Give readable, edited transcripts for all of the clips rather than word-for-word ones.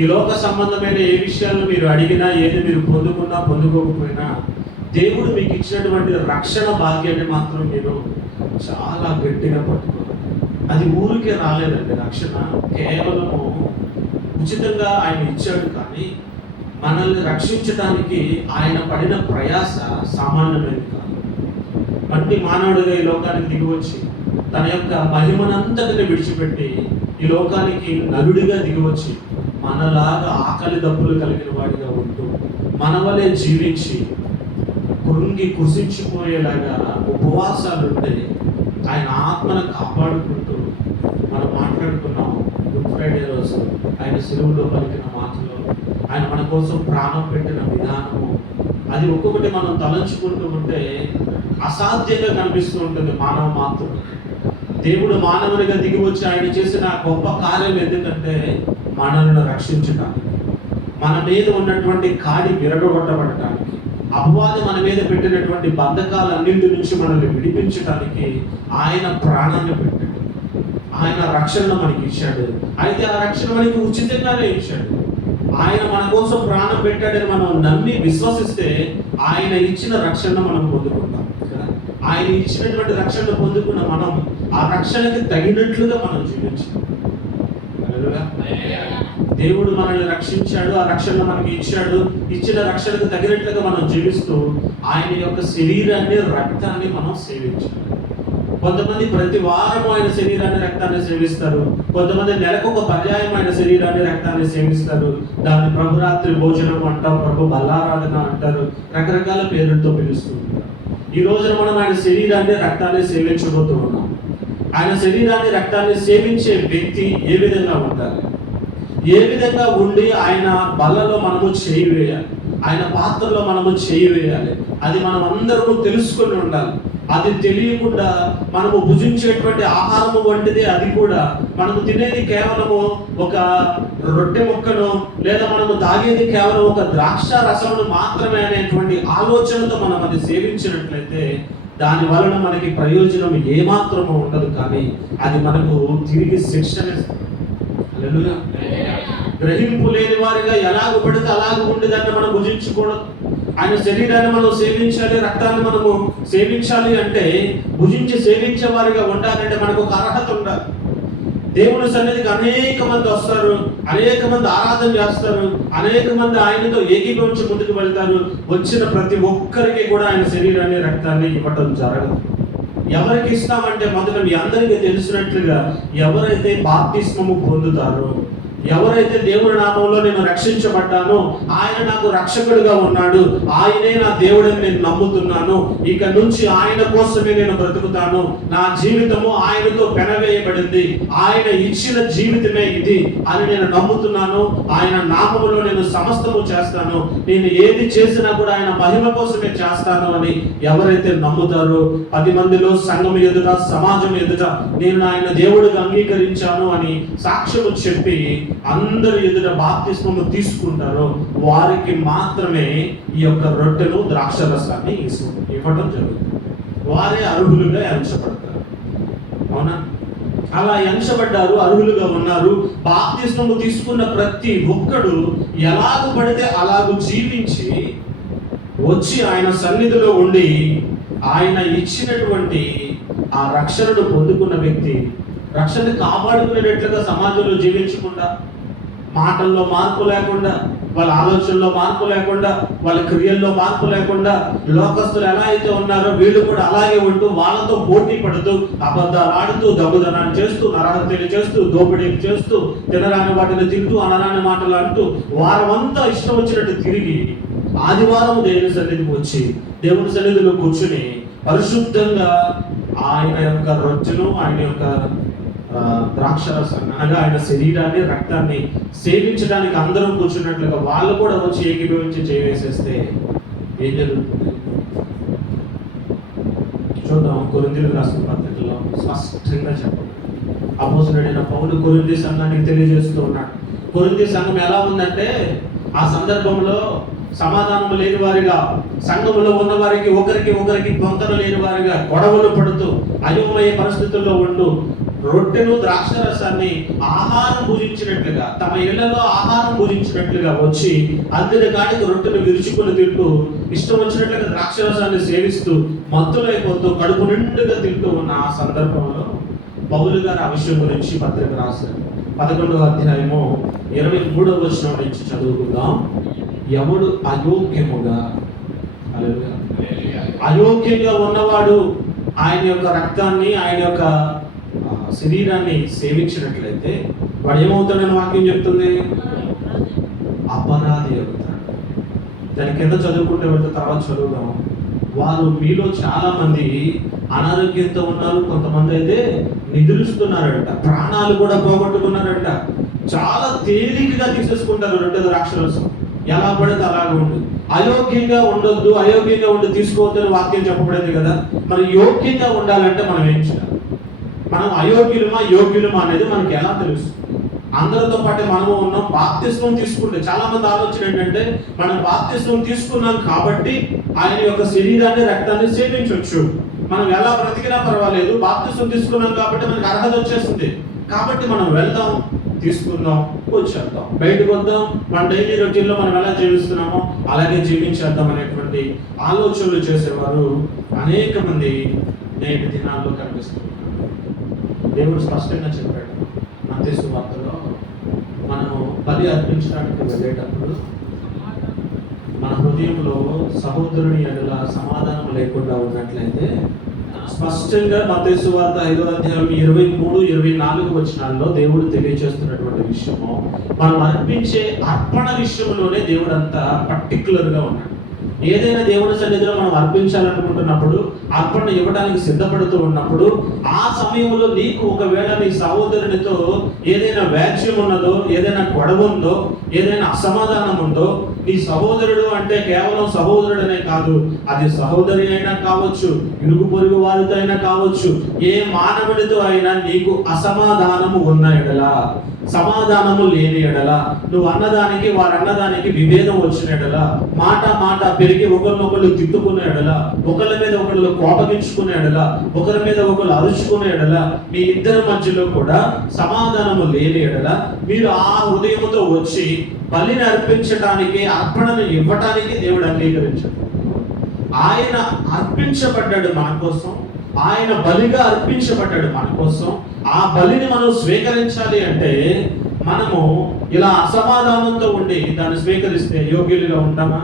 ఈ లోక సంబంధమైన ఏ విషయాలు మీరు అడిగినా, ఏది మీరు పొందుకున్నా పొందుకోకపోయినా, దేవుడు మీకు ఇచ్చినటువంటి రక్షణ భాగ్యాన్ని మాత్రం మీరు చాలా గట్టిగా పట్టుకోవాలి. అది ఊరికే రాలేదండి. రక్షణ కేవలము ఉచితంగా ఆయన ఇచ్చాడు, కానీ మనల్ని రక్షించడానికి ఆయన పడిన ప్రయాస సామాన్యమైనది కాదు. మట్టి మానవుడిగా ఈ లోకానికి దిగివచ్చి తన యొక్క మహిమనంతటిని విడిచిపెట్టి ఈ లోకానికి నలుడిగా దిగివచ్చి మనలాగా ఆకలి దప్పులు కలిగిన వాడిగా ఉంటూ మన వలె జీవించి కృంగి కుసించిపోయేలాగా ఉపవాసాలు ఉంటే ఆయన ఆత్మను కాపాడుకుంటూ మనం మాట్లాడుకున్నాం. గుడ్ ఫ్రైడే రోజు ఆయన సిలువలో పలికిన మాటలు, ఆయన మన కోసం ప్రాణం పెట్టిన విధానము, అది ఒక్కొక్కటి మనం తలంచుకుంటూ ఉంటే అసాధ్యంగా కనిపిస్తూ ఉంటుంది మానవ మాత్రం. దేవుడు మానవునిగా దిగి వచ్చి ఆయన చేసిన గొప్ప కార్యం ఎందుకంటే మనల్ని రక్షించడానికి, మన మీద ఉన్నటువంటి కాడి విరగొట్టబడటానికి, అపవాది మన మీద పెట్టినటువంటి బంధకాలన్నింటి నుంచి మనల్ని విడిపించడానికి ఆయన ప్రాణాన్ని పెట్టాడు. ఆయన రక్షణ మనకి ఇచ్చాడు. అయితే ఆ రక్షణ మనకి ఉచితంగానే ఇచ్చాడు. ఆయన మన కోసం ప్రాణం పెట్టాడని మనం నమ్మి విశ్వసిస్తే ఆయన ఇచ్చిన రక్షణ మనం పొందుకుంటాం. ఆయన ఇచ్చినటువంటి రక్షణ పొందుకున్న మనం ఆ రక్షణకి తగినట్లుగా మనం జీవించాలి. దేవుడు మనల్ని రక్షించాడు, ఆ రక్షణ మనకి ఇచ్చాడు. ఇచ్చిన రక్షణకు తగినట్లుగా మనం జీవిస్తూ ఆయన యొక్క శరీరాన్ని, రక్తాన్ని మనం సేవించాలి. కొంతమంది ప్రతి వారం ఆయన శరీరాన్ని, రక్తాన్ని సేవిస్తారు. కొంతమంది నెలకు ఒక పర్యాయం ఆయన శరీరాన్ని, రక్తాన్ని సేవిస్తారు. దాన్ని ప్రభురాత్రి భోజనం అంటారు, ప్రభు బల్లారాధన అంటారు, రకరకాల పేర్లతో పిలుస్తూ ఉంటారు. ఈ రోజున మనం ఆయన శరీరాన్ని, రక్తాన్ని సేవించబోతూ ఉన్నాం. ఆయన శరీరాన్ని, రక్తాన్ని సేవించే వ్యక్తి ఏ విధంగా ఉండాలి, ఏ విధంగా ఉండి ఆయన బల్లలో మనము చేయి వేయాలి, ఆయన పాత్రలో మనము చేయి వేయాలి, అది మనం అందరము తెలుసుకొని ఉండాలి. అది తెలియకుండా మనము భుజించేటువంటి ఆహారము వంటిది, అది కూడా మనము తినేది కేవలము ఒక రొట్టె ముక్కను, లేదా మనము తాగేది కేవలం ఒక ద్రాక్ష రసమును మాత్రమే అనేటువంటి ఆలోచనతో మనం అది సేవించినట్లయితే దాని వలన మనకి ప్రయోజనం ఏమాత్రము ఉండదు, కానీ అది మనకు తిరిగి శిక్షణ. గ్రహింపు లేని వారిగా ఎలాగ పడితే అలాగ ఉండేదాన్ని మనం భుజించకూడదు. ఆయన శరీరాన్ని మనం సేవించాలి, రక్తాన్ని మనము సేవించాలి అంటే, భుజించి సేవించే వారిగా ఉండాలంటే మనకు ఒక అర్హత ఉండాలి. దేవుని సన్నిధికి అనేక మంది వస్తారు, అనేక మంది ఆరాధన చేస్తారు, అనేక మంది ఆయనతో ఏకీభవించి ముందుకు వెళ్తారు. వచ్చిన ప్రతి ఒక్కరికి కూడా ఆయన శరీరాన్ని, రక్తాన్ని ఇవ్వటం జరగదు. ఎవరికి ఇస్తామంటే మొదట మీ అందరికీ తెలిసినట్లుగా ఎవరైతే బాప్తిస్మము పొందుతారో, ఎవరైతే దేవుని నామంలో నేను రక్షించబడ్డానో, ఆయన నాకు రక్షకుడిగా ఉన్నాడు, ఆయనే నా దేవుడని నేను నమ్ముతున్నాను, ఇక నుంచి ఆయన కోసమే నేను బ్రతుకుతాను, నా జీవితము ఆయనతో పెనవేయబడింది, ఆయన ఇచ్చిన జీవితమే ఇది అని నేను నమ్ముతున్నాను, ఆయన నామములో నేను సమస్తము చేస్తాను, నేను ఏది చేసినా కూడా ఆయన మహిమ కోసమే చేస్తాను అని ఎవరైతే నమ్ముతారో, 10 మందిలో, సంఘం ఎదుట, సమాజం ఎదుట నేను ఆయన దేవుడిగా అంగీకరించాను అని సాక్ష్యము చెప్పి అందరి ఎదుట బాప్తిస్మము తీసుకుంటారో వారికి మాత్రమే ఈ యొక్క రొట్టెను, ద్రాక్షరసాన్ని ఇవ్వడం జరుగుతుంది. వారే అర్హులుగా ఎంచబడతారు. అవునా? అలా ఎంచబడ్డారు, అర్హులుగా ఉన్నారు. బాప్తిస్మము తీసుకున్న ప్రతి ఒక్కడు ఎలాగ పడితే అలాగూ జీవించి వచ్చి ఆయన సన్నిధిలో ఉండి ఆయన ఇచ్చినటువంటి ఆ రక్షణను పొందుకున్న వ్యక్తి రక్షణ కాపాడుకునేటట్లుగా సమాజంలో జీవించకుండా, మాటల్లో మార్పు లేకుండా, వాళ్ళ ఆలోచనలో మార్పు లేకుండా, వాళ్ళ క్రియల్లో మార్పు లేకుండా, లోకస్తులు ఎలా అయితే ఉన్నారో వీళ్ళు కూడా అలాగే ఉంటూ వాళ్ళతో పోటీ పడుతూ, అబద్ధాలు ఆడుతూ, దొంగతనాన్ని చేస్తూ, నరహత్యలు చేస్తూ, దోపిడీ చేస్తూ, తినరాని వాటిని తింటూ, అనరాని మాటలు అంటూ వారమంతా ఇష్టం వచ్చినట్టు తిరిగి ఆదివారం దేవుని సన్నిధికి వచ్చి దేవుని సన్నిధిలో కూర్చుని పరిశుద్ధంగా ఆయన యొక్క రొట్టెను, ఆయన యొక్క ద్రాక్షరసాన్ని అనగా ఆయన శరీరాన్ని, రక్తాన్ని సేవించడానికి అందరం కూర్చున్నట్లుగా వాళ్ళు కూడా వచ్చి ఏకీభవించి చేయవేసేస్తే ఏం జరుగుతుంది చూద్దాం. కొరింథీయులకు రాసిన పత్రికలో స్పష్టంగా చెప్పండి. అపోస్తలుడైన పౌలు కొరింథీ సంఘానికి తెలియజేస్తూ ఉన్నాడు. కొరింథీ సంఘం ఎలా ఉందంటే, ఆ సందర్భంలో సమాధానం లేని వారిగా, సంఘములో ఉన్న వారికి ఒకరికి పొంతన లేని వారిగా, గొడవలు పడుతూ అయోమయ పరిస్థితుల్లో ఉంటూ రొట్టెను ద్రాక్ష రసాన్ని ఆహారం భుజించినట్లుగా, తమ ఇళ్లలో ఆహారం భుజించినట్లుగా వచ్చి అద్దెని కాడికి రొట్టెను విరుచుకుని తింటూ ఇష్టం వచ్చినట్లుగా ద్రాక్ష రసాన్ని సేవిస్తూ మత్తులైపోతూ కడుపు నిండుగా తింటూ ఉన్న ఆ సందర్భంలో పౌలు గారు ఆ విషయం గురించి పత్రిక రాశారు. 11వ అధ్యాయము 23వ వచనం నుంచి చదువుకుందాం. ఎవడు అయోగ్యంగా ఉన్నవాడు ఆయన యొక్క రక్తాన్ని, ఆయన యొక్క శరీరాన్ని సేవించినట్లయితే వాడు ఏమవుతాడని వాక్యం చెప్తుంది? అపరాధి అవుతాడు. దాని కింద చదువుకుంటే వెళ్తే తర్వాత చదువుదాం. వారు మీలో చాలా మంది అనారోగ్యంతో ఉన్నారు, కొంతమంది అయితే నిద్రిస్తున్నారంట, ప్రాణాలు కూడా పోగొట్టుకున్నారంట. చాలా తేలికగా తీసేసుకుంటారు రొట్టె ద్రాక్షరసం. ఎలా పడితే అలాగే ఉంది. అయోగ్యంగా ఉండొద్దు, అయోగ్యంగా ఉండి తీసుకోవద్దని వాక్యం చెప్పబడింది కదా. మరి యోగ్యంగా ఉండాలంటే మనం ఏం చేయాలి? మనం అయోగ్యులమా యోగ్యులమా అనేది మనకి ఎలా తెలుస్తుంది? అందరితో పాటు మనము ఉన్నాం. బాప్తిస్మం తీసుకుంటే చాలా మంది ఆలోచన ఏంటంటే, మనం బాప్తిస్మం తీసుకున్నాం కాబట్టి ఆయన యొక్క శరీరాన్ని, రక్తాన్ని సేవించవచ్చు, మనం ఎలా బ్రతికినా పర్వాలేదు, బాప్తిస్మం తీసుకున్నాం కాబట్టి మనకు అర్హత వచ్చేస్తుంది, కాబట్టి మనం వెళ్దాం, తీసుకుందాం, వచ్చేద్దాం, బయటకు వద్దాం, మన డైలీ రొటీన్లో మనం ఎలా జీవిస్తున్నామో అలాగే జీవించేద్దాం అనేటువంటి ఆలోచనలు చేసేవారు అనేక మంది నేటి దినాల్లో కనిపిస్తున్నారు. దేవుడు స్పష్టంగా చెప్పాడు మత్తయి సువార్తలో, మనము బలి అర్పించడానికి వెళ్ళేటప్పుడు మన హృదయంలో సహోదరుని ఎడల సమాధానం లేకుండా ఉన్నట్లయితే, స్పష్టంగా మత్తయి సువార్త 5వ అధ్యాయం 23-24 వచనాల్లో దేవుడు తెలియజేస్తున్నటువంటి విషయము, మనం అర్పించే అర్పణ విషయంలోనే దేవుడు అంతా పర్టికులర్గా ఉన్నాడు. ఏదైనా దేవుని సన్నిధిలో మనం అర్పించాలనుకుంటున్నప్పుడు, అర్పణ ఇవ్వడానికి సిద్ధపడుతూ ఉన్నప్పుడు, ఆ సమయంలో నీకు ఒకవేళ నీ సహోదరునితో ఏదైనా వ్యాజ్యం ఉన్నదో, ఏదైనా గొడవ ఉందో, ఏదైనా అసమాధానం ఉందో, నీ సహోదరుడు అంటే కేవలం సహోదరుడనే కాదు, అది సహోదరి అయినా కావచ్చు, ఇరుగు పొరుగు వారితో అయినా కావచ్చు, ఏ మానవుడితో అయినా నీకు అసమాధానము ఉన్న ఎడల, సమాధానము లేని ఎడల, నువ్వు అన్నదానికి వారు అన్నదానికి విభేదం వచ్చిన ఎడల, మాట పెరిగి ఒకరినొకళ్ళు తిట్టుకునే ఎడల, ఒకరి మీద ఒకళ్ళు కోపగించుకునే ఎడల, ఒకరి మీద ఒకళ్ళు అరుచుకునే ఎడల, మీ ఇద్దరి మధ్యలో కూడా సమాధానము లేని ఎడల, మీరు ఆ హృదయంతో వచ్చి బలిని అర్పించడానికి, అర్పణను ఇవ్వటానికి దేవుడు అంగీకరించాడు. ఆయన అర్పించబడ్డాడు మన కోసం, ఆయన బలిగా అర్పించబడ్డాడు మన కోసం. ఆ బలిని మనం స్వీకరించాలి అంటే మనము ఇలా అసమాధానంతో ఉండి దాన్ని స్వీకరిస్తే యోగ్యులుగా ఉంటామా?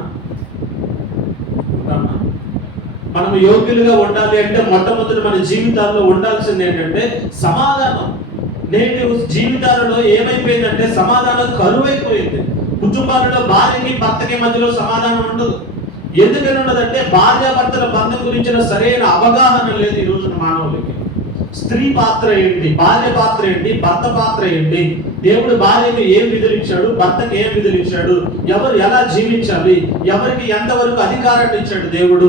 మనం యోగ్యులుగా ఉండాలి అంటే మొట్టమొదటి మన జీవితాల్లో ఉండాల్సింది ఏంటంటే సమాధానం. నేటి జీవితాలలో ఏమైపోయిందంటే సమాధానం కరువైపోయింది. కుటుంబాలలో భార్యకి భర్తకి మధ్యలో సమాధానం ఉండదు. ఎందుకని ఉన్నదంటే భార్యాభర్తల బంధం గురించిన సరైన అవగాహన లేదు ఈ రోజున మానవులకి. స్త్రీ పాత్ర ఏంటి, భార్య పాత్ర ఏంటి, భర్త పాత్ర ఏంటి, దేవుడు భార్యకు ఏం విధించాడు, భర్తకు ఏం విధించాడు, ఎవరు ఎలా జీవించాలి, ఎవరికి ఎంతవరకు అధికారాన్ని ఇచ్చాడు దేవుడు,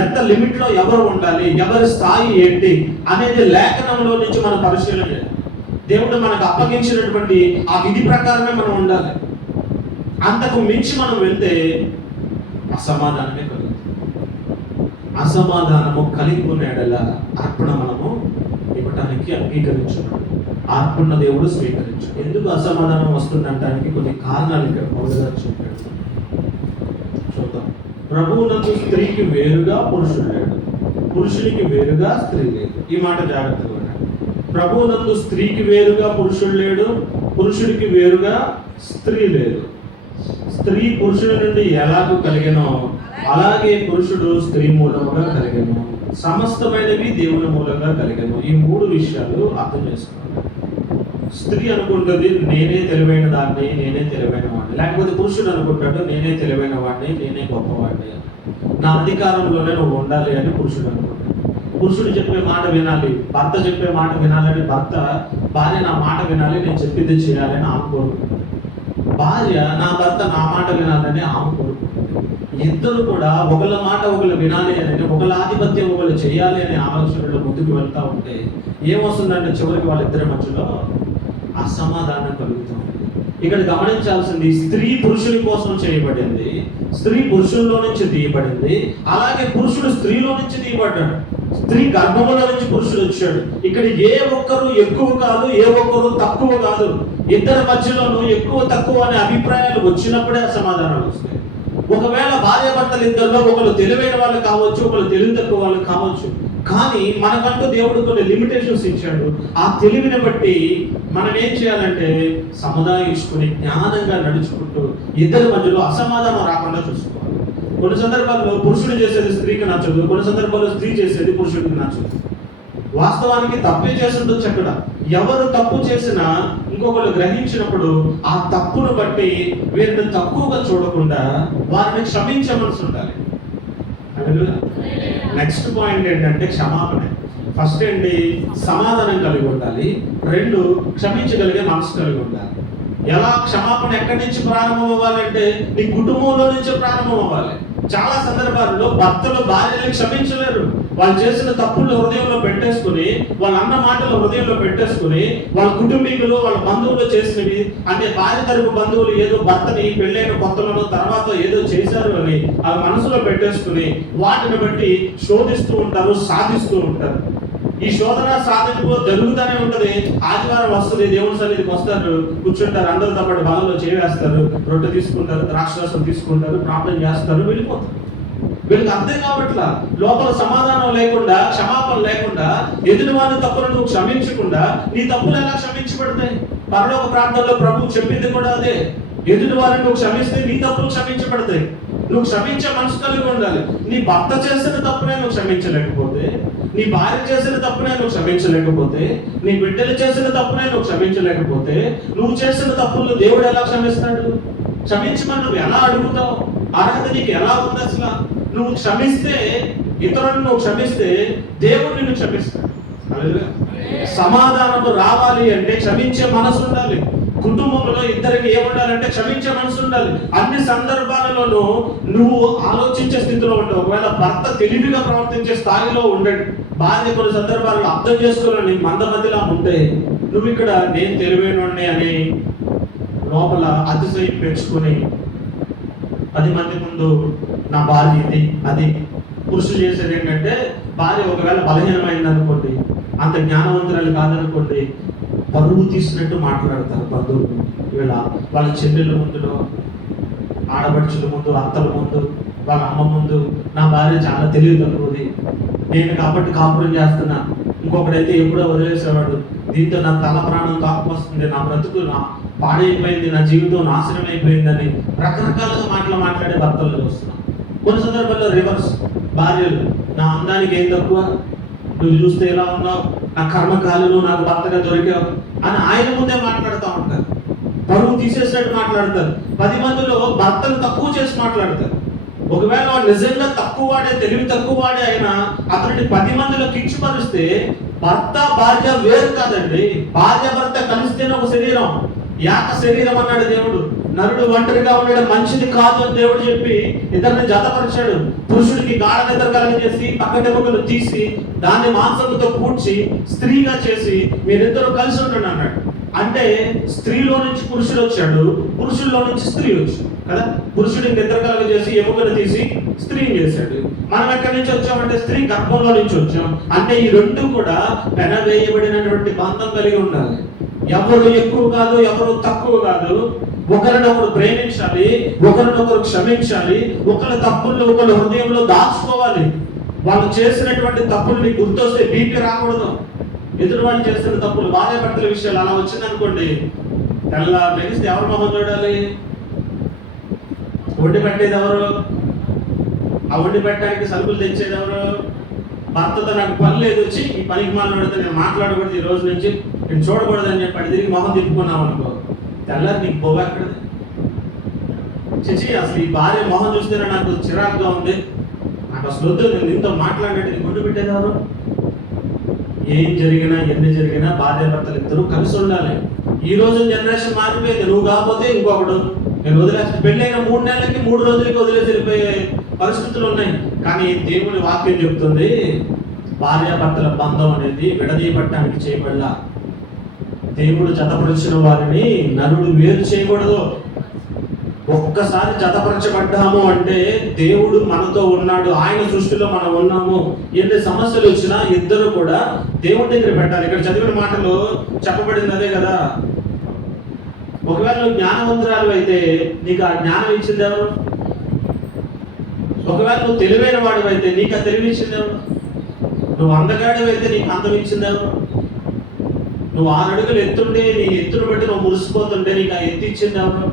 ఎంత లిమిట్ లో ఎవరు ఉండాలి, ఎవరి స్థాయి ఏంటి అనేది లేఖనంలో నుంచి మనం పరిశీలన చేయాలి. దేవుడు మనకు అప్పగించినటువంటి ఆ విధి ప్రకారమే మనం ఉండాలి. అంతకు మించి మనం వెళ్తే అసమాధానమే కలుగుతుంది. అసమాధానము కలిగి ఉన్న ఎడల అర్పణ మనము ఇవ్వటానికి అంగీకరించాడు, అర్పణ దేవుడు స్వీకరించాడు. ఎందుకు అసమాధానం వస్తుందంటానికి కొన్ని కారణాలు ఇక్కడ పౌలు గారు చెప్పాడు. చూద్దాం. ప్రభువునందు స్త్రీకి వేరుగా పురుషుడు లేడు, పురుషునికి వేరుగా స్త్రీ లేదు. ఈ మాట జాగ్రత్తగా ఉన్నాడు. ప్రభువునందు స్త్రీకి వేరుగా పురుషుడు లేడు, పురుషుడికి వేరుగా స్త్రీ లేదు. స్త్రీ పురుషుడి నుండి ఎలాగూ కలిగెనో అలాగే పురుషుడు స్త్రీ మూలముగా కలిగెను. సమస్తమైనవి దేవుని మూలంగా కలిగెను. ఈ మూడు విషయాలు అర్థం చేసుకోవాలి. స్త్రీ అనుకుంటుంది నేనే తెలివైన దాన్ని, నేనే తెలివైన వాడిని. లేకపోతే పురుషుడు అనుకుంటాడు నేనే తెలివైన వాడిని, నేనే గొప్పవాడిని, నా అధికారంలోనే నువ్వు ఉండాలి అని పురుషుడు అనుకుంటాడు. పురుషుడు చెప్పే మాట వినాలి, భర్త చెప్పే మాట వినాలని భార్య నా మాట వినాలి, నేను చెప్పింది చేయాలని ఆమె కోరుకుంటాడు. భార్య నా భర్త నా మాట వినాలని ఆమె కోరుకుంటుంది. ఇద్దరు కూడా ఒకళ్ళ మాట ఒకళ్ళు వినాలి అని, ఒకళ్ళ ఆధిపత్యం ఒకళ్ళు చేయాలి అనే ఆలోచనలో ముందుకు వెళ్తా ఉంటే ఏమొస్తుందంటే చివరికి వాళ్ళిద్దరి మధ్యలో అసమాధానం కలుగుతుంది. ఇక్కడ గమనించాల్సింది, స్త్రీ పురుషుని కోసం చేయబడింది, స్త్రీ పురుషుల్లో నుంచి తీయబడింది, అలాగే పురుషుడు స్త్రీలో నుంచి తీయబడ్డాడు. స్త్రీ గర్భముల నుంచి పురుషుడు వచ్చాడు. ఇక్కడ ఏ ఒక్కరు ఎక్కువ కాదు, ఏ ఒక్కరు తక్కువ కాదు. ఇద్దరి మధ్యలోనూ ఎక్కువ తక్కువ అనే అభిప్రాయాలు వచ్చినప్పుడే అసమాధానాలు వస్తాయి. ఒకవేళ భార్యాభర్తలు ఇద్దరిలో ఒకరు తెలివైన వాళ్ళు కావచ్చు, ఒకరు తెలివి తక్కువ వాళ్ళు కావచ్చు. కానీ మనకంటూ దేవుడు కొన్ని లిమిటేషన్స్ ఇచ్చాడు. ఆ తెలివిని బట్టి మనం ఏం చేయాలంటే సముదాయించుకుని జ్ఞానంగా నడుచుకుంటూ ఇద్దరి మధ్యలో అసమాధానం రాకుండా చూసుకోవాలి. కొన్ని సందర్భాల్లో పురుషుడు చేసేది స్త్రీకి నచ్చదు, కొన్ని సందర్భాల్లో స్త్రీ చేసేది పురుషుడికి నచ్చదు. వాస్తవానికి తప్పే చేస్తుండొచ్చు. అక్కడ ఎవరు తప్పు చేసినా ఇంకొకరు గ్రహించినప్పుడు ఆ తప్పును బట్టి వీరిని తక్కువగా చూడకుండా వారిని క్షమించే మనసు ఉండాలి. నెక్స్ట్ పాయింట్ ఏంటంటే క్షమాపణ. ఫస్ట్ ఏంటి? సమాధానం కలిగి ఉండాలి. 2, క్షమించగలిగే మనసు కలిగి ఉండాలి. ఎలా క్షమాపణ ఎక్కడి నుంచి ప్రారంభం అవ్వాలంటే నీ కుటుంబంలో నుంచి ప్రారంభం అవ్వాలి. చాలా సందర్భాల్లో భర్తలు భార్యని క్షమించలేరు. వాళ్ళు చేసిన తప్పులు హృదయంలో పెట్టేసుకుని, వాళ్ళ అన్న మాటలు హృదయంలో పెట్టేసుకుని, వాళ్ళ కుటుంబీకులు వాళ్ళ బంధువులు చేసినవి అంటే భార్య తరపు బంధువులు ఏదో భర్తని పెళ్ళైన కొత్తలను తర్వాత ఏదో చేశారు అని ఆ మనసులో పెట్టేసుకుని వాటిని బట్టి శోధిస్తూ ఉంటారు, సాధిస్తూ ఉంటారు. ఈ శోధన సాధింపు జరుగుతూనే ఉంటది. ఆదివారం వస్తుంది, దేవుని సన్నిధికి వస్తారు, కూర్చుంటారు, అందరితో పాటు బలంలో చేవేస్తారు, రొట్టె తీసుకుంటారు, ద్రాక్షరసం తీసుకుంటారు, ప్రార్థన చేస్తారు, వెళ్ళిపోతారు. వీళ్ళకి అర్థం కావట్లా. లోపల సమాధానం లేకుండా, క్షమాపణ లేకుండా, ఎదుటి వారి తప్పులను నువ్వు క్షమించకుండా నీ తప్పులు ఎలా క్షమించబడతాయి? పరలోక ప్రార్థనలో ప్రభువు చెప్పింది కూడా అదే. ఎదుటి వారిని నువ్వు క్షమిస్తే నీ తప్పులు క్షమించబడతాయి. నువ్వు క్షమించే మనసు కలిగి ఉండాలి. నీ భర్త చేసిన తప్పునే నువ్వు క్షమించలేకపోతే, నీ భార్య చేసిన తప్పునే నువ్వు క్షమించలేకపోతే, నీ బిడ్డలు చేసిన తప్పునే నువ్వు క్షమించలేకపోతే, నువ్వు చేసిన తప్పులు దేవుడు ఎలా క్షమిస్తాడు? క్షమించమని నువ్వు ఎలా అడుగుతావు? అర్హత నీకు ఎలా ఉంది అసలు? నువ్వు క్షమిస్తే, ఇతరులను నువ్వు క్షమిస్తే దేవుడు నిన్ను క్షమిస్తాడు. సమాధానం రావాలి అంటే క్షమించే మనసు ఉండాలి. కుటుంబంలో ఇద్దరికి ఏముండాలంటే క్షమించే మనసు ఉండాలి. అన్ని సందర్భాలలోనూ నువ్వు ఆలోచించే స్థితిలో ఉంటావు. ఒకవేళ భర్త తెలివిగా ప్రవర్తించే స్థాయిలో ఉండండి, భార్య కొన్ని సందర్భాలలో అర్థం చేసుకోవాలని మంద మధ్యలో ఉంటే, నువ్వు ఇక్కడ నేను తెలివైనోడిని అని లోపల అతిశయం పెంచుకొని 10 మంది ముందు నా భార్య ఇది అది. పురుషులు చేసేది ఏంటంటే భార్య ఒకవేళ బలహీనమైంది అనుకోండి, అంత జ్ఞానవంతురాలు కాదనుకోండి, పరువు తీసినట్టు మాట్లాడతారు బంధువులు. వీళ్ళ వాళ్ళ చెల్లెళ్ళ ముందులో, ఆడపడుచుల ముందు, అత్తల ముందు, వాళ్ళ అమ్మ ముందు, నా భార్య చాలా తెలివి తక్కువది, నేను కాబట్టి కాపురం చేస్తున్నా, ఇంకొకడైతే ఎప్పుడో వదిలేసేవాడు, దీంతో నా తల ప్రాణం కాపు వస్తుంది, నా బ్రతుకు నా పాడైపోయింది, నా జీవితం నాశనం అయిపోయిందని రకరకాలుగా మాట్లాడే భర్తలు చూస్తున్నాం. కొన్ని సందర్భాల్లో రివర్స్, భార్యలు నా అందానికి ఏం తక్కువ, నువ్వు చూస్తే ఎలా ఉన్నావు, నా కర్మకాలను నాకు భర్తగా దొరికావు అని ఆయన ముందే మాట్లాడుతూ ఉంటారు. పరువు తీసేసినట్టు మాట్లాడతారు. 10 మందిలో భర్తను తక్కువ చేసి మాట్లాడతారు. ఒకవేళ వాడు నిజంగా తక్కువ వాడే, తెలివి తక్కువ వాడే అయినా అతనిని 10 మందిలో కించపరిస్తే, భర్త భార్య వేరు కాదండి. భార్య భర్త కలిస్తేనే ఒక శరీరం, యాక శరీరం అన్నాడు దేవుడు. నరుడు ఒంటరిగా ఉండడం మంచిది కాదు అని దేవుడు చెప్పి ఇద్దరిని జతపరిచాడు. పురుషుడికి గాఢ నిద్ర కలగజేసి పక్కటెముకలు తీసి దాన్ని మాంసంతో పూడ్చి స్త్రీగా చేసి మీరిద్దరూ కలిసి ఉండండి అన్నాడు. అంటే స్త్రీలో నుంచి పురుషుడు వచ్చాడు, పురుషుల్లో నుంచి స్త్రీ వచ్చాడు కదా. పురుషుడికి నిద్ర కలగజేసి ఎముకలు తీసి స్త్రీని చేశాడు. మనం ఎక్కడి నుంచి వచ్చామంటే స్త్రీ గర్భంలో నుంచి వచ్చాం. అంటే ఈ రెండు కూడా పెనవేయబడినటువంటి బంధం కలిగి ఉండాలి. ఎవరు ఎక్కువ కాదు, ఎవరు తక్కువ కాదు. ఒకరినొకరు ప్రేమించాలి, ఒకరినొకరు క్షమించాలి, ఒకరి తప్పుల్లో ఒకరి హృదయంలో దాచుకోవాలి. వాళ్ళు చేసినటువంటి తప్పుల్ని గుర్తొస్తే బీపీ రాకూడదు. ఎదురు వాళ్ళు చేస్తున్న తప్పులు, భార్య భర్తల విషయాలు అలా వచ్చిందనుకోండి, తెల్ల లెగిస్తే ఎవరు మొహం చూడాలి? వండి పెట్టేది ఎవరు? ఆ వండి పెట్టడానికి సరుకులు తెచ్చేది ఎవరు? భర్తతో నాకు పని లేదు, వచ్చి ఈ పనికి మాట్లాడితే నేను మాట్లాడకూడదు, ఈ రోజు నుంచి నేను చూడకూడదని చెప్పి తిరిగి మొహం తిప్పుకున్నాం అనుకో, తెల్లారి నీకు బొవ్వ ఎక్కడది? చిచి, అసలు ఈ భార్య మొహం చూస్తేనే నాకు చిరాకుగా ఉంది, నాకు అసలు వద్దు, నేను దీంతో మాట్లాడినట్టు గుండు పెట్టేది ఎవరు? ఏం జరిగినా ఎన్ని జరిగినా భార్య భర్తలు ఇద్దరు కలిసి ఉండాలి. ఈ రోజు జనరేషన్ మారిపోయింది. నువ్వు కాకపోతే ఇంకొకడు, నేను వదిలేస్తే పెళ్ళైన 3 నెలలకి 3 రోజులకి వదిలేసి వెళ్ళిపోయే పరిస్థితులు ఉన్నాయి. కానీ దేవుని వాక్యం చెప్తుంది, భార్యాభర్తల బంధం అనేది విడదీయబట్టడానికి చేయబడలా. దేవుడు జతపరిచిన వారిని నరుడు వేరు చేయకూడదు. ఒక్కసారి జతపరచబడ్డాము అంటే దేవుడు మనతో ఉన్నాడు, ఆయన సృష్టిలో మనం ఉన్నాము. ఎన్ని సమస్యలు వచ్చినా ఇద్దరు కూడా దేవుడి దగ్గర పెట్టాలి. ఇక్కడ చదివిన మాటలు చెప్పబడింది అదే కదా. ఒకవేళ నువ్వు జ్ఞానవంతురాలు అయితే నీకు ఆ జ్ఞానం ఇచ్చింది ఎవరు? ఒకవేళ నువ్వు తెలివైన వాడు అయితే నీకు ఆ తెలివి ఇచ్చింది ఎవరు? నువ్వు అందగాడు అయితే నీకు అందం ఇచ్చింది ఎవరు? నువ్వు 6 అడుగులు ఎత్తుంటే నీ ఎత్తును బట్టి నువ్వు మురిసిపోతుంటే నీకు ఆ ఎత్తు ఇచ్చింది ఎవరు?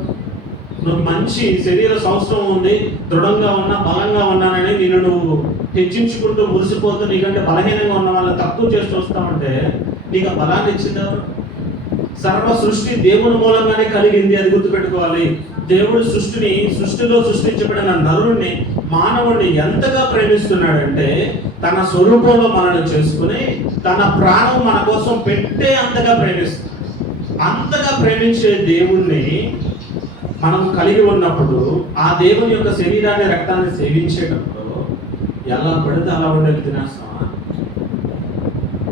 నువ్వు మంచి శరీర సౌష్ఠవం ఉంది, దృఢంగా ఉన్నా, బలంగా ఉన్నానని నేను నువ్వు హెచ్చించుకుంటూ మురిసిపోతూ నీకంటే బలహీనంగా ఉన్న వాళ్ళని తక్కువ చేస్తూ వస్తామంటే నీకు ఆ బలాన్ని ఇచ్చింది ఎవరు? సర్వ సృష్టి దేవుని మూలంగానే కలిగింది, అది గుర్తుపెట్టుకోవాలి. దేవుడు సృష్టిలో సృష్టించబడిన నరుణ్ణి, మానవుడిని ఎంతగా ప్రేమిస్తున్నాడంటే తన స్వరూపంలో మనల్ని చేసుకుని తన ప్రాణం మన కోసం పెట్టే అంతగా ప్రేమిస్తున్నాడు. అంతగా ప్రేమించే దేవుణ్ణి మనం కలిగి ఉన్నప్పుడు ఆ దేవుని యొక్క శరీరాన్ని, రక్తాన్ని సేవించేటప్పుడు ఎలా పడితే అలా ఉండేది తినేస్తామా?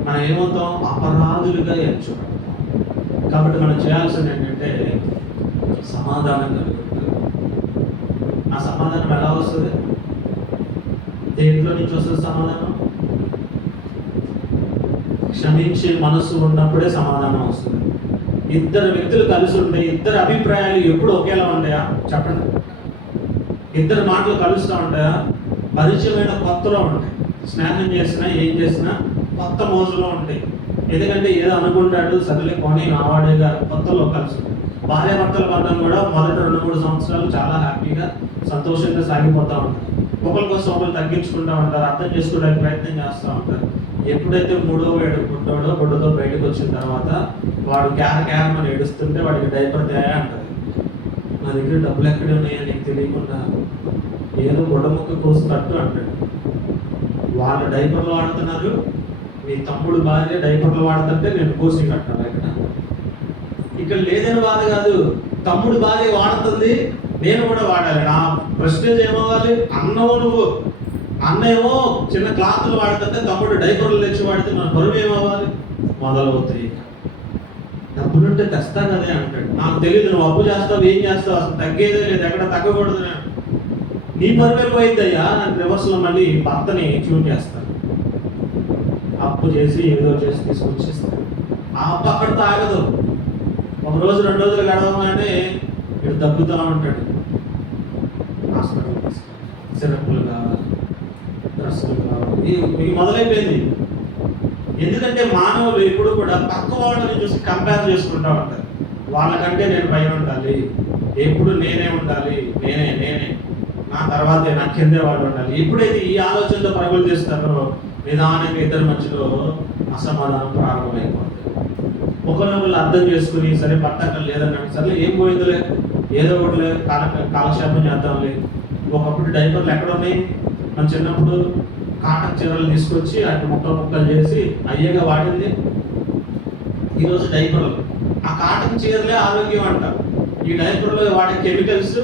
మనం ఏమవుతాం? అపరాధులుగా ఎంచుకుంటాం. కాబట్టి మనం చేయాల్సింది ఏంటంటే సమాధానం కలుగుతుంది. ఆ సమాధానం ఎలా వస్తుంది? దేంట్లో నుంచి వస్తుంది సమాధానం? క్షమించే మనసు ఉన్నప్పుడే సమాధానం వస్తుంది. ఇద్దరు వ్యక్తులు కలిసి ఉంటే ఇద్దరు అభిప్రాయాలు ఎప్పుడు ఒకేలా ఉంటాయా? చెప్పండి. ఇద్దరు మాటలు కలుస్తూ ఉంటాయా? పరిచయమైన కొత్తలో ఉంటాయి. స్నేహం చేసినా ఏం చేసినా కొత్త మోజులో ఉంటాయి. ఎందుకంటే ఏదో అనుకుంటాడు, సర్లే కొని నావాడేగా కొత్తలో కలిసి ఉంటాయి. భార్యాభర్తల బంధం కూడా మొదటి 2-3 సంవత్సరాలు చాలా హ్యాపీగా సంతోషంగా సాగిపోతూ ఉంటారు. ఒకరి కోసం ఒకరు తగ్గించుకుంటూ ఉంటారు, అర్థం చేసుకోవడానికి ప్రయత్నం చేస్తూ ఉంటారు. ఎప్పుడైతే 3వ ఏడు గుడ్డతో బయటకు వచ్చిన తర్వాత వాడు క్యారమని ఏడుస్తుంటే వాడికి డైపర్ తేయా అంటారు. నా దగ్గర డబ్బులు ఎక్కడే ఉన్నాయో నీకు తెలియకుండా ఏదో గుడ్డముక్క కోసి కట్టు అంటాడు. వాళ్ళ డైపర్లు వాడుతున్నారు, మీ తమ్ముడు భార్య డైపర్లు వాడుతుంటే నేను కోసి కట్టాను. ఇక్కడ లేదని బాధ కాదు, తమ్ముడు భార్య వాడుతుంది, నేను కూడా వాడాలి. నా ప్రెస్టేజ్ ఏమవ్వాలి? అన్నవో నువ్వు, అన్న ఏమో చిన్న క్లాతులు వాడుతుంటే తమ్ముడు డైపర్లు తెచ్చి వాడితే మన బరువు ఏమవ్వాలి? మొదలవుతాయి. డబ్బులుంటే తెస్తా కదే అంటాడు. నాకు తెలియదు, నువ్వు అప్పు చేస్తావు, ఏం చేస్తావు, అసలు తగ్గేదే లేదు, ఎక్కడ తగ్గకూడదు. నీ బరువే పోయిద్దయ్యా. నాకు రివర్స్లో మళ్ళీ భర్తని ట్యూన్ చేస్తాను, అప్పు చేసి ఏదో చేసి తీసుకొచ్చేస్తాను. ఆ అప్పు అక్కడితో ఆగదు. 1 రోజు 2 రోజులు గడవగానే ఇటు తగ్గుతూ ఉంటాడు. హాస్పిటల్ సిరప్లు కావాలి, డ్రెస్సులు కావాలి, మీకు మొదలైపోయింది. ఎందుకంటే మానవులు ఎప్పుడు కూడా పక్క వాళ్ళని చూసి కంపేర్ చేసుకుంటూ ఉంటారు. వాళ్ళకంటే నేను పైన ఉండాలి, ఎప్పుడు నేనే ఉండాలి, నేనే నా తర్వాతే నా కిందే వాళ్ళు ఉండాలి. ఎప్పుడైతే ఈ ఆలోచనతో పరుగులు చేస్తారో నిదానంగా ఇద్దరి మధ్యలో అసమాధానం ప్రారంభమైపోతుంది. ఒకరినొకరు అర్థం చేసుకుని సరే భర్త అక్కడ లేదన్నట్టు సరే ఏం పోయిందిలే, ఏదో ఒకటి కాలక్షేపం చేద్దాంలే. ఒకప్పుడు డైపర్లు ఎక్కడ ఉన్నాయి? మన చిన్నప్పుడు కాటన్ చీరలు తీసుకొచ్చి అటు ముక్కలు చేసి అయ్యేగా వాడింది. ఈరోజు డైపర్లు, ఆ కాటన్ చీరలే ఆరోగ్యం అంటారు. ఈ డైపర్లో వాడే కెమికల్స్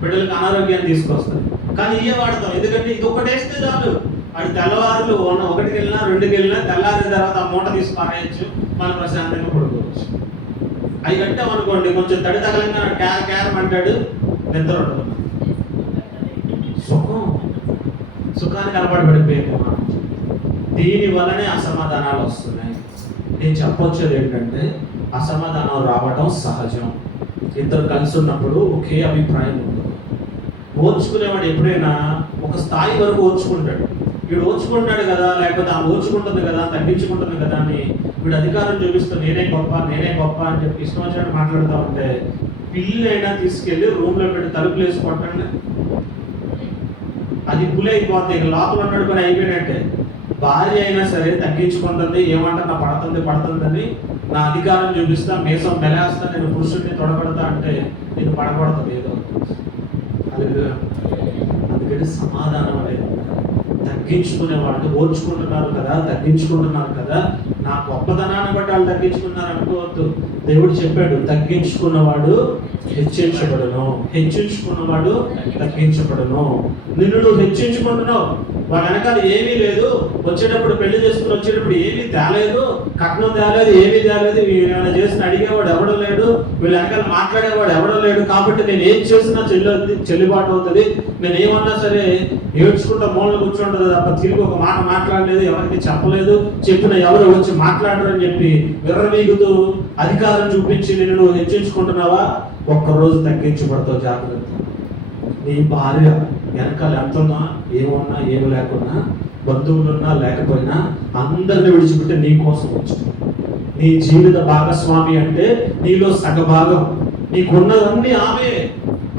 బిడ్డలకు అనారోగ్యాన్ని తీసుకొస్తాయి. కానీ ఇవే వాడతాం, ఎందుకంటే ఇది ఒకటి వేస్తే చాలు. వాడి తెల్లవారులు 1కి వెళ్ళినా 2కి వెళ్ళినా తెల్లారిన తర్వాత ఆ మూట తీసి పారేయచ్చు, మనం ప్రశాంతంగా పడుకోవచ్చు. అవి కట్టామనుకోండి, కొంచెం తడి తగలంగా క్యారం అంటాడు, నిద్ర ఉండదు. సుఖానికి అలవాటు పడిపోయింది. దీని వల్లనే అసమాధానాలు వస్తున్నాయి. నేను చెప్పొచ్చేది ఏంటంటే అసమాధానం రావడం సహజం. ఇద్దరు కలిసి ఉన్నప్పుడు ఒకే అభిప్రాయం ఉంటుంది. ఓర్చుకునేవాడు ఎప్పుడైనా ఒక స్థాయి వరకు ఓర్చుకుంటాడు. వీడు ఓర్చుకుంటాడు కదా, లేకపోతే ఆ ఓర్చుకుంటుంది కదా, తగ్గించుకుంటుంది కదా అని వీడు అధికారం చూపిస్తూ నేనే గొప్ప అని చెప్పి ఇష్టం వచ్చినట్టు మాట్లాడుతూ ఉంటే పిల్లైనా తీసుకెళ్ళి రూమ్లో పెట్టి తలుపులు వేసి కొట్టండి, అది పులి అయిపోతుంది. ఇక లోపల ఉన్నాడు కూడా అయిపోయినట్టే. భార్య అయినా సరే తగ్గించుకుంటుంది, ఏమంటే నా పడుతుందని నా అధికారం చూపిస్తా, మీసం మెలేస్తా, నేను పురుషుడిని తొడగొడతా అంటే నేను పడకూడదు ఏదో. అందుకని సమాధానం అనేది తగ్గించుకునేవాళ్ళు ఓర్చుకుంటున్నారు కదా, తగ్గించుకుంటున్నారు కదా, నా గొప్పతనాన్ని బట్టి వాళ్ళు తగ్గించుకున్నారు అనుకోవద్దు. దేవుడు చెప్పాడు, తగ్గించుకున్నవాడు హెచ్చించబడును, హెచ్చించుకున్నవాడు తగ్గించబడును. నిన్ను నువ్వు హెచ్చించుకుంటున్నావు. వాళ్ళ వెనకాల ఏమీ లేదు, వచ్చేటప్పుడు పెళ్లి చేసుకుని వచ్చేటప్పుడు ఏమీ తేలేదు, కట్నం తేలేదు, ఏమీ తేలేదు, ఏమైనా చేసిన అడిగేవాడు ఎవడో లేడు, వీళ్ళ వెనకాల మాట్లాడేవాడు ఎవడో లేడు, కాబట్టి నేను ఏం చేసినా చెల్లుబాటు అవుతుంది, నేను ఏమన్నా సరే ఏడ్చుకుంటా మూలలు కూర్చుంటుంది తప్ప తిరిగి ఒక మాట మాట్లాడలేదు, ఎవరికి చెప్పలేదు, చెప్పిన ఎవరు వచ్చి మాట్లాడరు అని చెప్పి విర్రవీగుతూ అధికారం చూపించి నిన్ను నువ్వు హెచ్చించుకుంటున్నావా? ఒక్కరోజు తగ్గించబడతావు. జాగ్రత్త. నీ భార్య వెనకాల ఎంతున్నా, ఏమున్నా, ఏమి లేకున్నా, బంధువులున్నా లేకపోయినా అందరిని విడిచిపెట్టి నీ కోసం వచ్చింది. నీ జీవిత భాగస్వామి అంటే నీలో సగభాగం, నీకున్నదన్నీ ఆమె.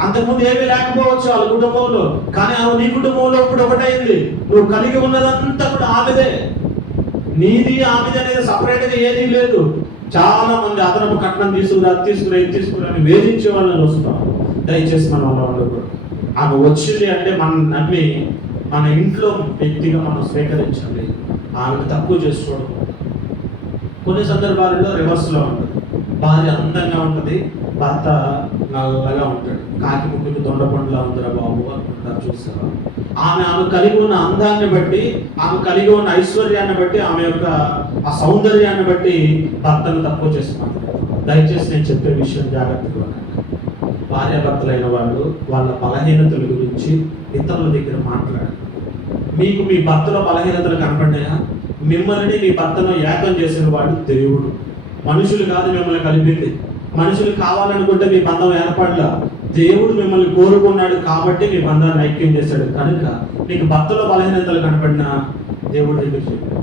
అంతకుముందు ఏమీ లేకపోవచ్చు వాళ్ళ కుటుంబంలో, కానీ ఆమె నీ కుటుంబంలో ఇప్పుడు ఒకటైంది. నువ్వు కలిగి ఉన్నదంతా కూడా ఆమెదే. నీది ఆమెది అనేది సపరేట్గా ఏదీ లేదు. చాలా మంది అదనపు కట్నం తీసుకురా, ఇది తీసుకురా అని వేధించే వాళ్ళని చూస్తాం. దయచేసి మన వాళ్ళు ఆమె వచ్చింది అంటే మనం నమ్మి మన ఇంట్లో వ్యక్తిగా మనం స్వీకరించాలి. ఆమెను తక్కువ చేసుకోవడం. కొన్ని సందర్భాలలో రివర్స్లో ఉంటుంది. భార్య అందంగా ఉంటుంది, భర్త నల్లగా ఉంటాడు. కాకి ముక్కుకి దొండపండులా ఉందిరా బాబు అనుకుంటారు, చూస్తారా? ఆమె కలిగి ఉన్న అందాన్ని బట్టి, ఆమె కలిగి ఉన్న ఐశ్వర్యాన్ని బట్టి, ఆమె యొక్క ఆ సౌందర్యాన్ని బట్టి భర్తను తక్కువ చేస్తున్నాను. దయచేసి నేను చెప్పే విషయం జాగ్రత్తగా ఉండండి. భార్యాభర్తలైన వాళ్ళు వాళ్ళ బలహీనతల గురించి ఇతరుల దగ్గర మాట్లాడారు. మీకు మీ భర్తలో బలహీనతలు కనపడ్డాయా? మిమ్మల్ని మీ భర్తను ఏకం చేసిన వాడు దేవుడు. మనుషులు కాదు మిమ్మల్ని కలిపింది. మనుషులు కావాలనుకుంటే మీ బంధం ఏర్పడలా. దేవుడు మిమ్మల్ని కోరుకున్నాడు కాబట్టి మీ బంధాన్ని ఐక్యం చేశాడు. కనుక నీకు భర్తలో బలహీనతలు కనపడినా దేవుడి దగ్గర చెప్పు.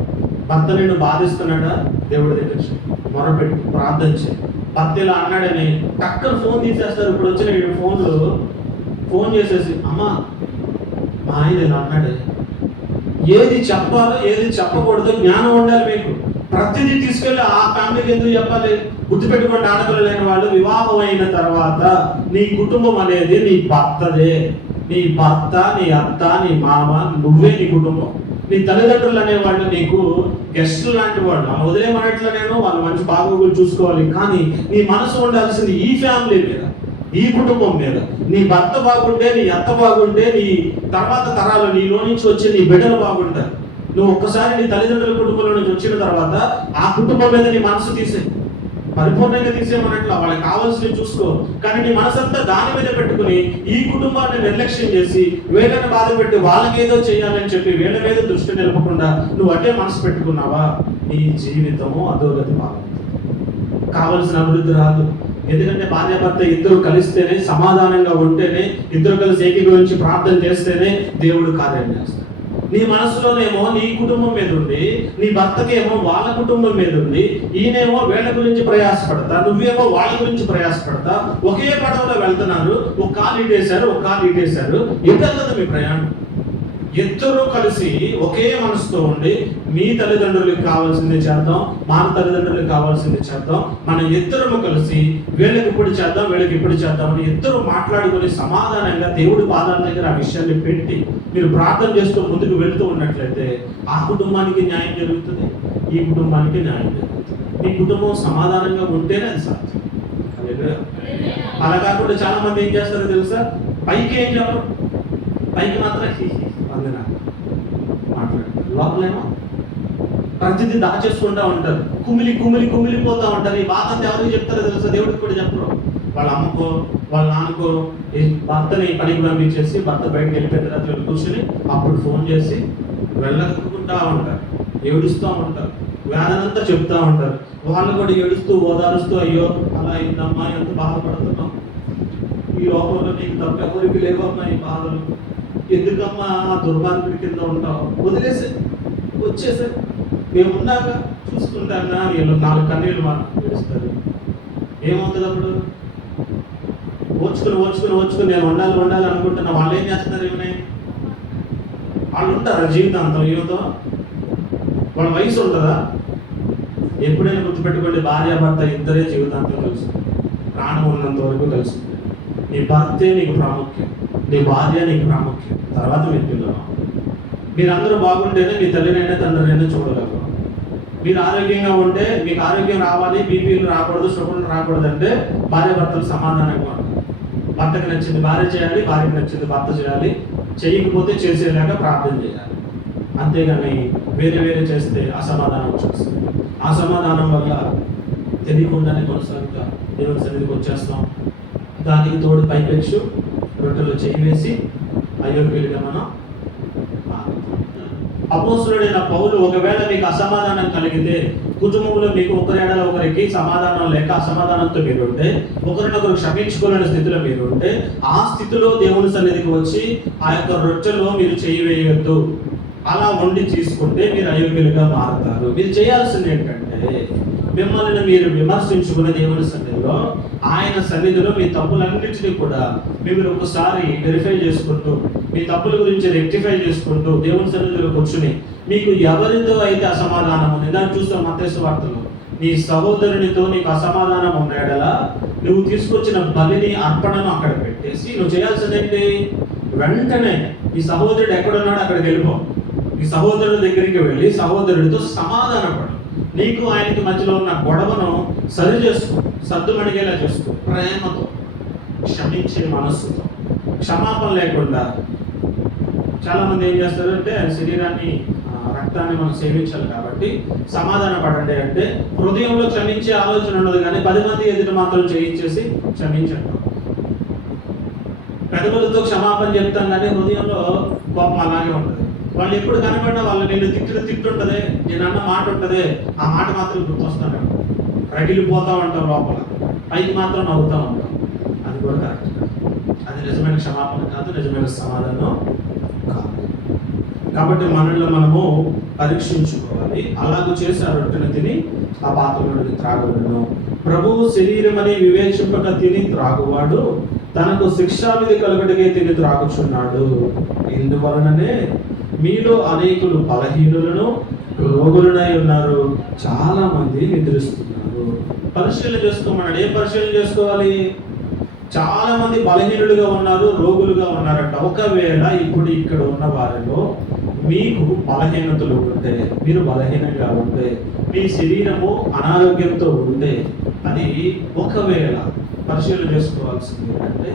భర్త నిన్ను బాధిస్తున్నాడా? దేవుడి దగ్గర చెప్పు. మొరపెట్టి ప్రార్థన చేయి. భర్త ఇలా అన్నాడని టక్కన ఫోన్ తీసేస్తారు. ఇప్పుడు వచ్చిన ఫోన్లు ఫోన్ చేసేసి, అమ్మా మా ఆయన ఇలా అన్నాడే, ఏది చెప్పాలో ఏది చెప్పకూడదో జ్ఞానం ఉండాలి మీకు. ప్రతిదీ తీసుకెళ్ళి ఆ ఫ్యామిలీకి ఎందుకు చెప్పాలి? గుర్తుపెట్టుకోండి, ఆడపిల్లలైన వాళ్ళు వివాహం అయిన తర్వాత నీ కుటుంబం అనేది నీ భర్తదే. నీ భర్త, నీ అత్త, నీ మామ, నువ్వే నీ కుటుంబం. నీ తల్లిదండ్రులు అనేవాళ్ళు నీకు గెస్టులు లాంటి వాళ్ళు. ఆ వదిలేమన్నట్లనేనో వాళ్ళు మంచి బాగోగులు చూసుకోవాలి, కానీ నీ మనసు ఉండాల్సింది ఈ ఫ్యామిలీ మీద, ఈ కుటుంబం మీద. నీ భర్త బాగుంటే, నీ అత్త బాగుంటే, నీ తర్వాత తరాలు నీలో నుంచి వచ్చే నీ బిడ్డలు బాగుంటారు. నువ్వు ఒక్కసారి నీ తల్లిదండ్రుల కుటుంబంలో నుంచి వచ్చిన తర్వాత ఆ కుటుంబం మీద నీ మనసు తీసే, పరిపూర్ణంగా తీసేయమన్నట్లు వాళ్ళకి కావాల్సినవి చూసుకో. కానీ నీ మనసంతా దాని మీద పెట్టుకుని ఈ కుటుంబాన్ని నిర్లక్ష్యం చేసి వీళ్ళని బాధ పెట్టి వాళ్ళకి ఏదో చేయాలని చెప్పి వీళ్ళ మీద దృష్టి నిలపకుండా నువ్వు అటే మనసు పెట్టుకున్నావా, నీ జీవితము అధోగతి పాలవుతుంది. కావలసిన అభివృద్ధి రాదు. ఎందుకంటే భార్యాభర్త ఇద్దరు కలిస్తేనే, సమాధానంగా ఉంటేనే, ఇద్దరు కలిసి ఏకీభవించి ప్రార్థన చేస్తేనే దేవుడు కార్యం చేస్తాడు. నీ మనసులోనేమో నీ కుటుంబం మీద ఉంది, నీ భర్తకేమో వాళ్ళ కుటుంబం మీద ఉంది. ఈయనేమో వీళ్ళ గురించి ప్రయాసపడతా, నువ్వేమో వాళ్ళ గురించి ప్రయాసపడతా. ఒకే పడవలో వెళ్తున్నారు, ఒక కాలు ఇటేశారు, ఒక కాలు ఇటేశారు. ఎటెళ్ళదు మీ ప్రయాణం. ఇద్దరూ కలిసి ఒకే మనసుతో ఉండి మీ తల్లిదండ్రులకు కావాల్సింది చేద్దాం, మన తల్లిదండ్రులకు కావాల్సింది చేద్దాం, మనం ఇద్దరము కలిసి వీళ్ళకి ఇప్పుడు చేద్దాం, వీళ్ళకి ఇప్పుడు చేద్దాం అని ఇద్దరు మాట్లాడుకొని సమాధానంగా దేవుడి పాదాల దగ్గర ఆ విషయాన్ని పెట్టి మీరు ప్రార్థన చేస్తూ ముందుకు వెళుతూ ఉన్నట్లయితే ఆ కుటుంబానికి న్యాయం జరుగుతుంది, ఈ కుటుంబానికి న్యాయం జరుగుతుంది. మీ కుటుంబం సమాధానంగా ఉంటేనే అది సాధ్యం. అలా కాకుండా చాలా మంది ఏం చేస్తారో తెలుసా? పైకి ఏం చెప్పరు, పైకి మాత్రం మాట్లాడతారు, లోపలేమో ప్రతిదీ దాచేసుకుంటా ఉంటారు. కుమిలిపోతా ఉంటారు. ఈ బాధ అంతా ఎవరికి చెప్తారో తెలుసా? దేవుడికి కూడా చెప్పరు. వాళ్ళ అమ్మకో వాళ్ళ నాన్నకో భర్తని పనికి పంపించేసి భర్త బయటకు వెళ్ళిపోయిన తర్వాత కూర్చొని అప్పుడు ఫోన్ చేసి వెళ్ళకుంటా ఉంటారు, ఏడుస్తూ ఉంటారు, వేదనంతా చెప్తా ఉంటారు. వాళ్ళు కూడా ఏడుస్తూ ఓదారుస్తూ, అయ్యో అలా అయిందమ్మా, ఎంత బాధపడుతున్నాం, ఈ లోకంలో నీకు తప్ప ఎవరికి లేవమ్మా ఈ బాధలు, ఎందుకమ్మా దుర్మార్గుడి కింద ఉంటావు, వదిలేసే వచ్చేసే, మేము ఉన్నాక చూసుకుంటాగా. వీళ్ళు 4 కన్నీళ్ళు ఏడుస్తారు. ఏమవుతుంది అప్పుడు? ఓచుకుని నేను ఉండాలి అనుకుంటున్నా. వాళ్ళు ఏం చేస్తున్నారు? ఏమన్నా వాళ్ళు ఉంటారా జీవితాంతం? ఏమవుతో వాళ్ళ వయసు ఉంటుందా? ఎప్పుడైనా గుర్తుపెట్టుకోండి, భార్యాభర్త ఇద్దరే జీవితాంతం కలిసి, ప్రాణం ఉన్నంత వరకు కలిసి. నీ భర్తే నీకు ప్రాముఖ్యం, నీ భార్య నీకు ప్రాముఖ్యం, తర్వాత మీ పిల్లలు. మీరందరూ బాగుంటేనే మీ తల్లినైనా తండ్రినైనా చూడగలరు. మీరు ఆరోగ్యంగా ఉంటే, మీకు ఆరోగ్యం రావాలి, బీపీలు రాకూడదు, షుగర్లు రాకూడదు అంటే భార్య భర్తలు సమాధానంగా ఉండాలి. భర్తకు నచ్చింది భార్య చేయాలి, భార్యకు నచ్చింది భర్త చేయాలి. చేయకపోతే చేసేలాగా ప్రార్థన చేయాలి. అంతేగాని వేరే వేరే చేస్తే అసమాధానం వచ్చేస్తుంది. అసమాధానం వల్ల తెలియకుండానే కొనసాగుతా దేవుని సన్నిధికి వచ్చేస్తాం. దానికి తోడు పైపెచ్చు రొట్టెలో చేయి వేసి అయోగ్యులుగా మనం అపోస్తులుడైన పౌలు ఒకవేళ మీకు అసమాధానం కలిగితే, కుటుంబంలో మీకు ఒకరేడల ఒకరికి సమాధానం లేక అసమాధానంతో మీరు ఉంటే, ఒకరినొకరు క్షమించుకోలేని స్థితిలో మీరు ఉంటే, ఆ స్థితిలో దేవుని సన్నిధికి వచ్చి ఆ యొక్క రొట్టెలో మీరు చేయి వేయొద్దు. అలా వండి తీసుకుంటే మీరు అయోగ్యులుగా మారుతారు. మీరు చేయాల్సింది ఏంటంటే, మిమ్మల్ని మీరు విమర్శించుకునే దేవుని సన్నిధిలో, ఆయన సన్నిధిలో మీ తప్పులన్నింటినీ కూడా మీరు ఒకసారి వెరిఫై చేసుకుంటూ, మీ తప్పుల గురించి రెక్టిఫై చేసుకుంటూ దేవుని సన్నిధిలో కూర్చుని, మీకు ఎవరితో అయితే అసమాధానం ఉంది, దాన్ని చూస్తాం మత్తయి సువార్తలో, నీ సహోదరునితో నీకు అసమాధానం ఉన్నాడలా నువ్వు తీసుకొచ్చిన బలిని అర్పణను అక్కడ పెట్టేసి నువ్వు చేయాల్సింది ఏంటి, వెంటనే ఈ సహోదరుడు ఎక్కడున్నాడో అక్కడికి వెళ్ళిపో. ఈ సహోదరుడి దగ్గరికి వెళ్ళి సహోదరుడితో సమాధానపడు. నీకు ఆయనకి మధ్యలో ఉన్న గొడవను సరి చేసుకో, సర్దుమణిగేలా చేసుకో, ప్రేమతో, క్షమించే మనస్సుతో. క్షమాపణ లేకుండా చాలామంది ఏం చేస్తారంటే, శరీరాన్ని రక్తాన్ని మనం సేవించాలి కాబట్టి సమాధాన పడండి అంటే హృదయంలో క్షమించే ఆలోచన ఉండదు, కానీ 10 మంది ఎదుట మాత్రం చేయించేసి క్షమించండి. పెదవులతో క్షమాపణ చెప్తాం కానీ హృదయంలో కోపం అలాగే ఉంటుంది. వాళ్ళు ఎప్పుడు కనబడినా వాళ్ళు నేను తిట్టుంటదే, నేను అన్న మాట ఉంటదే, ఆ మాట మాత్రం గుర్తొస్తాను, రగిలిపోతా ఉంటాం లోపల, పైకి మాత్రం నవ్వుతూ ఉంటాం. అది కూడా కరెక్ట్ కాదు. అది నిజమైన క్షమాపణ కాదు, నిజమైన సమాధానం కాదు. కాబట్టి మనలో మనము పరీక్షించుకోవాలి. అలాగూ చేసి ఆ రొట్టెను తిని ఆ పాత్రలోని త్రాగులను. ప్రభువు శరీరమని వివేచింపక తిని త్రాగువాడు తనకు శిక్షావిధి కలుగటకే తిని త్రాగుచున్నాడు. ఇందువలననే మీలో అనేకులు బలహీనులను రోగులనై ఉన్నారు, చాలా మంది నిద్రిస్తున్నారు. పరిశీలన చేసుకోమన్నాడు. ఏం పరిశీలన చేసుకోవాలి? చాలా మంది బలహీనులుగా ఉన్నారు, రోగులుగా ఉన్నారంట. ఒకవేళ ఇప్పుడు ఇక్కడ ఉన్న వారిలో మీకు బలహీనతలు ఉంటే, మీరు బలహీనంగా ఉంటే, మీ శరీరము అనారోగ్యంతో ఉంటే, అది ఒకవేళ పరిశీలన చేసుకోవాల్సింది ఏంటంటే,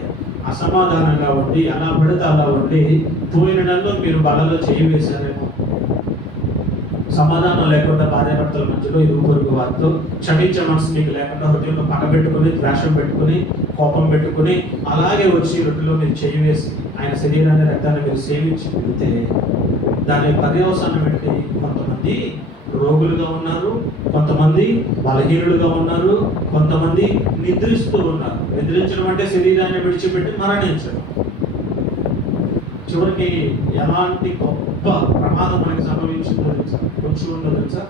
అసమాధానంగా ఉండి అలా పడితే అలా ఉండి పోయిన నెలలో మీరు బలలో చేయి వేశారేమో, సమాధానం లేకుండా భార్యాభర్తల మధ్యలో ఇరుగు పొరుగు వారితో క్షమించే మనసు మీకు లేకుండా హృదయంలో పగబెట్టుకుని, ద్వేషం పెట్టుకుని, కోపం పెట్టుకుని అలాగే వచ్చి రొట్టెలో మీరు చేయి వేసి ఆయన శరీరాన్ని రక్తాన్ని మీరు సేవించి వెళితే దాని పర్యవసానం పెట్టి కొంతమంది రోగులుగా ఉన్నారు, కొంతమంది బలహీనులుగా ఉన్నారు, కొంతమంది నిద్రిస్తూ ఉన్నారు. నిద్రించడం అంటే శరీరాన్ని విడిచిపెట్టి మరణించడం. చివరికి ఎలాంటి గొప్ప ప్రమాదం మనకి సంభవించిందో తెలుసా? కొంచెం ఉందో తెలుసా?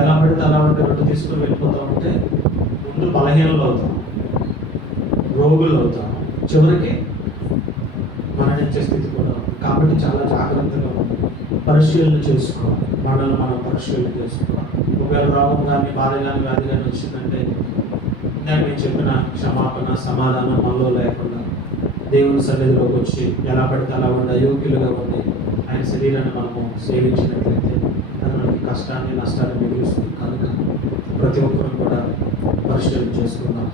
ఎలా పడితే అలా ఉంటే రొట్టె తీసుకుని వెళ్ళిపోతా ఉంటే ముందు బలహీనలు అవుతాం, రోగులు అవుతాం, చివరికి మరణించే స్థితి కూడా. కాబట్టి చాలా జాగ్రత్తగా పరిశీలన చేసుకోవాలి, మనల్ని మనం పరిశీలన చేసుకోవాలి. ఒకవేళ రోగం కానీ బాధ కానీ వ్యాధి కానీ వచ్చిందంటే నేను చెప్పిన క్షమాపణ సమాధానం మనలో లేకుండా దేవుని సన్నిధిలోకి వచ్చి ఎలా పడితే అలా ఉండి అయోగ్యులుగా ఉండి ఆయన శరీరాన్ని మనము సేవించినట్లయితే అది మనకి కష్టాన్ని నష్టాన్ని మిగులుస్తుంది. కనుక ప్రతి ఒక్కరు కూడా పరిశీలన చేసుకుందాం.